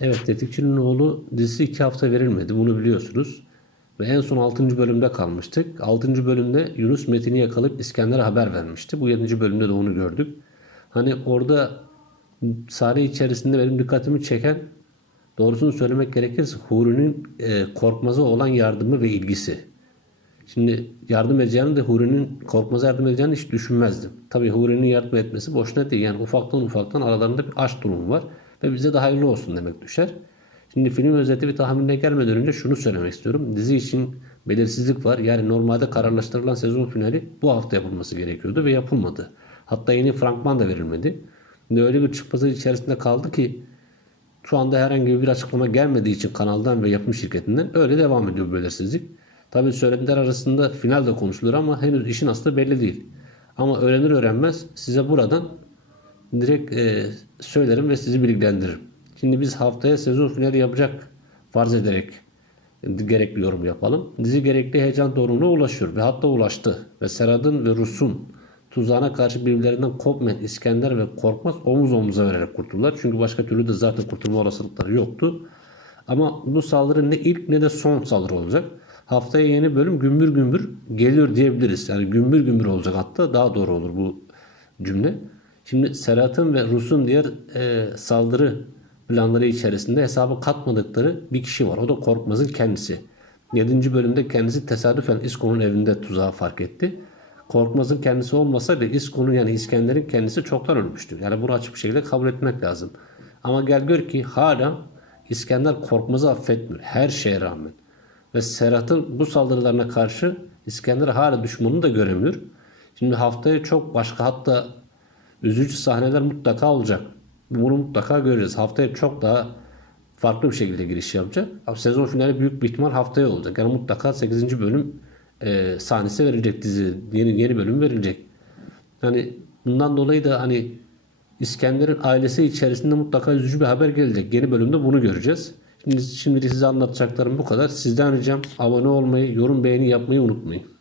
Evet Tetikçinin oğlu dizisi iki hafta verilmedi. Bunu biliyorsunuz. Ve en son 6. bölümde kalmıştık. 6. bölümde Yunus Metin'i yakalayıp İskender'e haber vermişti. Bu 7. bölümde de onu gördük. Hani orada sahne içerisinde benim dikkatimi çeken doğrusunu söylemek gerekirse Huri'nin e, Korkmaz'a olan yardımı ve ilgisi. Şimdi yardım edeceğini de Huri'nin Korkmaz'a yardım edeceğini hiç düşünmezdim. Tabii Huri'nin yardım etmesi boşuna değil. Yani ufaktan ufaktan aralarında bir aşk durumu var. Ve bize de hayırlı olsun demek düşer. Şimdi film özeti ve tahminine gelmeden önce şunu söylemek istiyorum. Dizi için belirsizlik var. Yani normalde kararlaştırılan sezon finali bu hafta yapılması gerekiyordu ve yapılmadı. Hatta yeni fragman da verilmedi. Şimdi öyle bir çıkmazın içerisinde kaldı ki şu anda herhangi bir açıklama gelmediği için kanaldan ve yapım şirketinden öyle devam ediyor belirsizlik. Tabi söylentiler arasında final de konuşulur ama henüz işin aslı belli değil. Ama öğrenir öğrenmez size buradan direkt e, söylerim ve sizi bilgilendiririm. Şimdi biz haftaya sezon finali yapacak farz ederek gerekli yorum yapalım. Dizi gerekli heyecan doğruluğuna ulaşıyor ve hatta ulaştı. Ve Serhat'ın ve Rus'un tuzağına karşı birbirlerinden kopmayan İskender ve Korkmaz omuz omuza vererek kurtuldular. Çünkü başka türlü de zaten kurtulma olasılıkları yoktu. Ama bu saldırı ne ilk ne de son saldırı olacak. Haftaya yeni bölüm gümbür gümbür geliyor diyebiliriz. Yani gümbür gümbür olacak hatta daha doğru olur bu cümle. Şimdi Serhat'ın ve Rus'un diğer e, saldırı planları içerisinde hesaba katmadıkları bir kişi var. O da Korkmaz'ın kendisi. 7. bölümde kendisi tesadüfen İsko'nun evinde tuzağı fark etti. Korkmaz'ın kendisi olmasaydı İsko'nun yani İskender'in kendisi çoktan ölmüştü. Yani bunu açık bir şekilde kabul etmek lazım. Ama gel gör ki hala İskender Korkmaz'ı affetmiyor. Her şeye rağmen. Ve Serhat'ın bu saldırılarına karşı İskender hala düşmanını da göremiyor. Şimdi haftaya çok başka hatta üzücü sahneler mutlaka olacak. Bunu mutlaka göreceğiz. Haftaya çok daha farklı bir şekilde giriş yapacak. Sezon finali büyük bir ihtimal haftaya olacak. Yani mutlaka 8. bölüm e, sahnesi verilecek dizi. Yeni yeni bölüm verilecek. Yani bundan dolayı da hani İskender'in ailesi içerisinde mutlaka üzücü bir haber gelecek. Yeni bölümde bunu göreceğiz. Şimdi, şimdi size anlatacaklarım bu kadar. Sizden ricam abone olmayı, yorum beğeni yapmayı unutmayın.